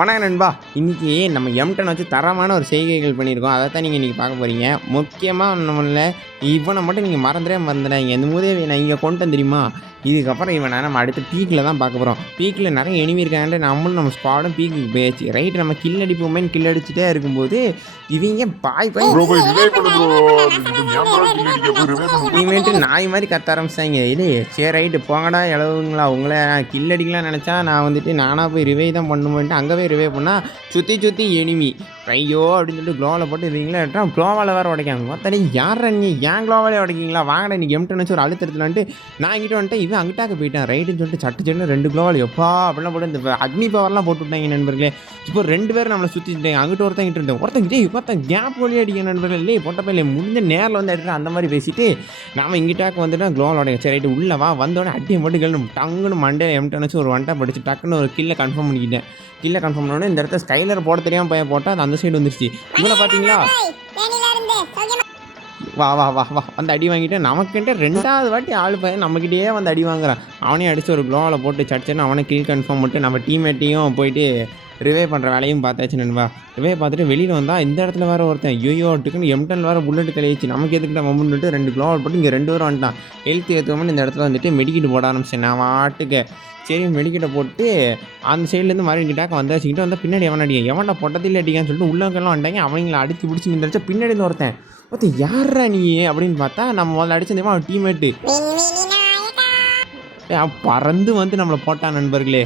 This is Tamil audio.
வணக்கம் நண்பா. இன்றைக்கி நம்ம எம்டன் வச்சு தரமான ஒரு செய்கைகள் பண்ணியிருக்கோம். அதை தான் நீங்கள் இன்றைக்கி பார்க்க போகிறீங்க. முக்கியமாக நம்மள இவனை மட்டும் நீங்கள் மறந்துடாதீங்க. இந்த மூதேவியை நான் இங்கே கொண்டேன் தெரியுமா? இதுக்கப்புறம் இவனை நம்ம அடுத்து பீக்கில் தான் பார்க்க போகிறோம். பீக்கில் நிறைய எனிமி இருக்காங்கன்ட்டு நம்மளும் நம்ம ஸ்குவாடும் பீக்குக்கு போயாச்சு. ரைட்டு, நம்ம கில் அடிப்போமேன்னு கில் அடிச்சுட்டே இருக்கும்போது இவங்க பாய் இவன்ட்டு நாய் மாதிரி கத்த ஆரம்பிச்சிட்டாங்க. இல்லை சரி ரைட்டு போங்கடா இளவுங்களா, உங்களை நான் கில் அடிக்கலாம்னு நினச்சா நான் வந்துட்டு நானாக போய் ரிவே தான் பண்ணுவேன்ட்டு அங்கே போய் ரிவே பண்ணால் சுற்றி எனிமி ஐயோ அப்படின்னு சொல்லிட்டு க்ளோவில் போட்டு இருக்கீங்களா க்ளோவால் வேறு உடைக்காங்க. மொத்தடி யார் நீங்கள் ஏன் க்ளோவாலே உடைக்கிங்களா, வாங்கடா இன்றைக்கி எம்டன் வச்சு ஒரு அழுத்தத்துலான்ட்டு நான் இங்கிட்ட வந்துட்டு இவன் அங்கிட்டாக்க போயிட்டேன். ரைட்டுன்னு சொல்லிட்டு சட்டு 2 க்ளோவால் எப்பா அப்படிலாம் போட்டு இந்த அக்னி பவர்லாம் போட்டு விட்டாங்க நண்பர்களே. இப்போ 2 பேரும் நம்மளை சுற்றிட்டாங்க. அங்கிட்ட ஒருத்தங்கிட்டு இருந்தோம், ஒருத்தன் கேப் வழி அடிக்க நண்பர்கள். இல்லை பொட்டப்ப இல்லை முடிஞ்ச நேரில் வந்து எடுத்துட்டு அந்த மாதிரி பேசிட்டு நாம் இங்கிட்டாக்க வந்துட்டு க்ளோவால் உடைங்க. சரி ரைட்டு உள்ளவா வந்தோடனே அட்டியை மட்டும் கேள்வி டங்குன்னு மண்டே எம்டன் வச்சு ஒரு வண்டை படிச்சு டக்குன்னு ஒரு கில்லை கன்ஃபார்ம் பண்ணிக்கிட்டேன். கில்லை கன்ஃபார்ம் பண்ணோன்னே இந்த இடத்த ஸ்கைலர் போட தெரியாமல் பையன் போட்டால் அது அந்த சைடு வந்துருச்சு. இவனை பார்த்தீங்களா, வா வந்து அடி வாங்கிட்டு நமக்கிட்ட 2வது வாட்டி ஆள் பையன் நம்மக்கிட்டே வந்து அடி வாங்குறான். அவனையும் அடித்து ஒரு க்ளோவில் போட்டு சடிச்சேன்னு அவனை கில் கன்ஃபார்ம் பண்ணிட்டு நம்ம டீம்மேட்டையும் போயிட்டு ரிவே பண்ணுற வேலையும் பார்த்தாச்சு நண்பா. ரிவே பார்த்துட்டு வெளியில் வந்தால் இந்த இடத்துல வேறு ஒருத்தன் யோட்டுக்குன்னு எம்டன் வேறு புல்லட்டு தலையிச்சு. நமக்கு எதுக்கிட்ட மம்முன்னுட்டு 2 க்ளோவில் போட்டு இங்கே 2 பேரும் வந்துட்டான். ஹெல்த் ஏற்றுவோம்னு இந்த இடத்துல வந்துட்டு மெடிக்கிட்டு போட ஆரம்பிச்சேன் நான் வாட்டுக்கு. சரி மெடிக்கிட்ட போட்டு அந்த சைட்லேருந்து மறுக்கிட்டாக்க வந்தாச்சுக்கிட்டு வந்தால் பின்னாடி எவன்டா பொட்டத்தில் அடிக்கான்னு சொல்லிட்டு உள்ளவங்கெல்லாம் வந்துட்டாங்க. அவங்கள அடித்து பிடிச்சி நின்றுச்சா பின்னாடி ஒருத்தன் யாரா நீ அப்படின்னு பார்த்தா நம்ம முதல்ல அடிச்சிருந்தேமா அவன் டீம்மேட்டு பறந்து வந்து நம்மளை போட்டான் நண்பர்களே.